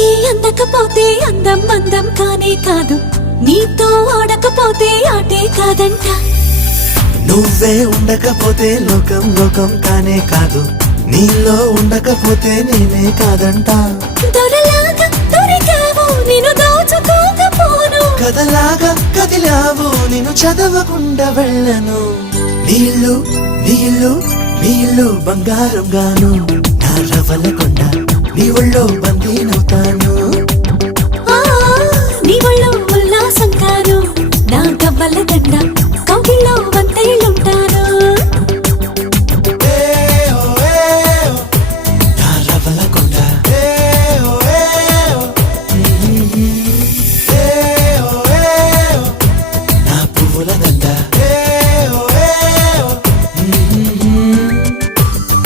నీకే అందకపోతే అందం అందం కానే కాదు, నీతో ఆడకపోతే ఆటే కాదంట. నువ్వే ఉండకపోతే లోకం లోకం కానే కాదు, నీలో ఉండకపోతే నేనే కాదంట. దొరలాగా దొరికావు నిన్ను దోచుకోకపోను, కథలాగా కదిలావు నిన్ను చదవకుండా వెళ్ళను. నీళ్ళు నీళ్ళు నీళ్ళు బంగారం గాను, నా రవల కొండ నీ ఒళ్ళో బందీనవుతాను.